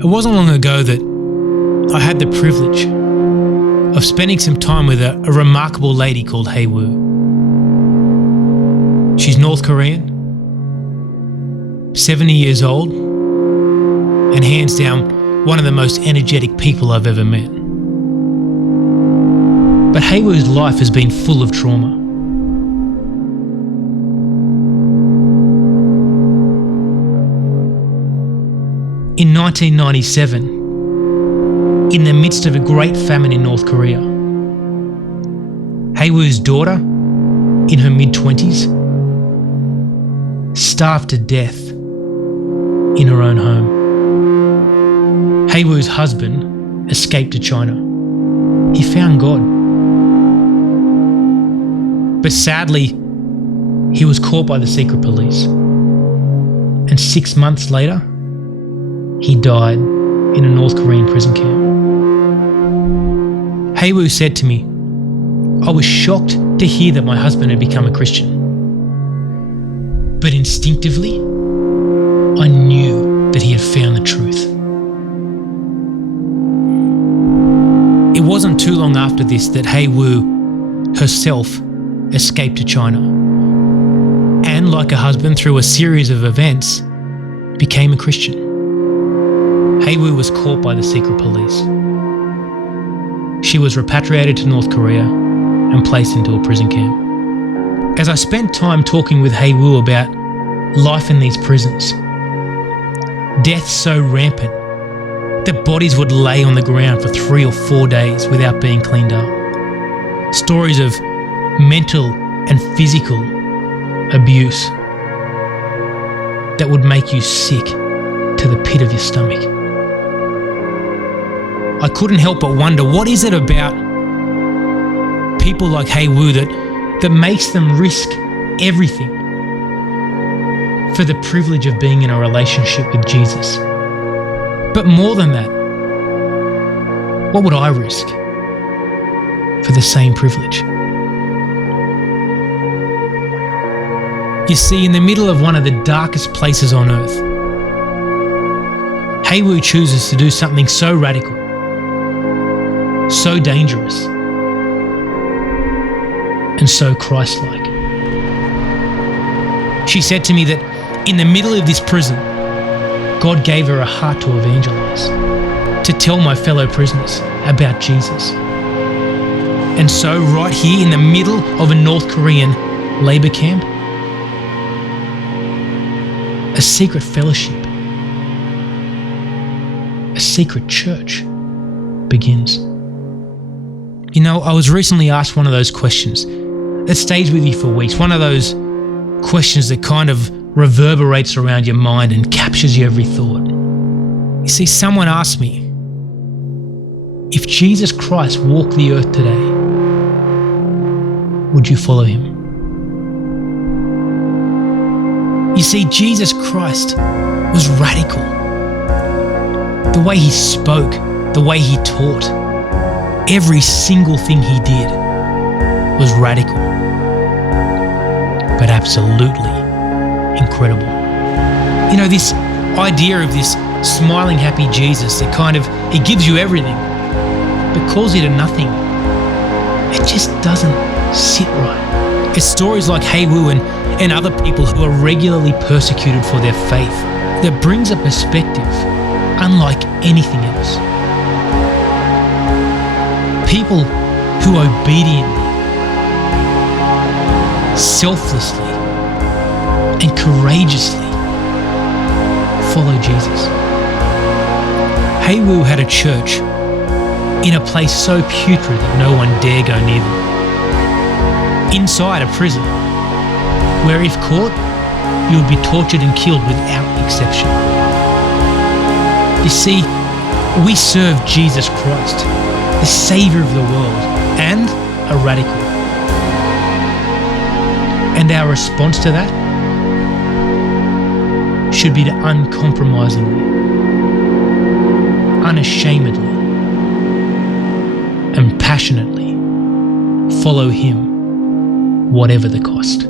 It wasn't long ago that I had the privilege of spending some time with a remarkable lady called Hae Woo. She's North Korean, 70 years old, and hands down one of the most energetic people I've ever met. But Hae Woo's life has been full of trauma. In 1997, in the midst of a great famine in North Korea, Hae Woo's daughter, in her mid-20s, starved to death in her own home. Hae Woo's husband escaped to China. He found God. But sadly, he was caught by the secret police. And 6 months later, he died in a North Korean prison camp. Hae Woo said to me, "I was shocked to hear that my husband had become a Christian. But instinctively, I knew that he had found the truth." It wasn't too long after this that Hae Woo herself escaped to China, and like her husband, through a series of events, became a Christian. Hae Woo was caught by the secret police. She was repatriated to North Korea and placed into a prison camp. As I spent time talking with Hae Woo about life in these prisons, death so rampant that bodies would lay on the ground for 3 or 4 days without being cleaned up. Stories of mental and physical abuse that would make you sick to the pit of your stomach. I couldn't help but wonder, what is it about people like Hae Woo that makes them risk everything for the privilege of being in a relationship with Jesus? But more than that, what would I risk for the same privilege? You see, in the middle of one of the darkest places on earth, Hae Woo chooses to do something so radical, so dangerous, and so Christ-like. She said to me that in the middle of this prison, God gave her a heart to evangelize, to tell my fellow prisoners about Jesus. And so right here in the middle of a North Korean labor camp, a secret fellowship, a secret church begins. You know, I was recently asked one of those questions that stays with you for weeks, one of those questions that kind of reverberates around your mind and captures your every thought. You see, someone asked me, if Jesus Christ walked the earth today, would you follow him? You see, Jesus Christ was radical. The way he spoke, the way he taught, every single thing he did was radical, but absolutely incredible. You know, this idea of this smiling, happy Jesus that kind of, he gives you everything, but calls you to nothing, it just doesn't sit right. It's stories like Hae Woo and other people who are regularly persecuted for their faith that brings a perspective unlike anything else. People who obediently, selflessly, and courageously follow Jesus. Hae Woo had a church in a place so putrid that no one dare go near them. Inside a prison, where if caught, you would be tortured and killed without exception. You see, we serve Jesus Christ, the Saviour of the world, and a radical. And our response to that should be to uncompromisingly, unashamedly, and passionately follow him, whatever the cost.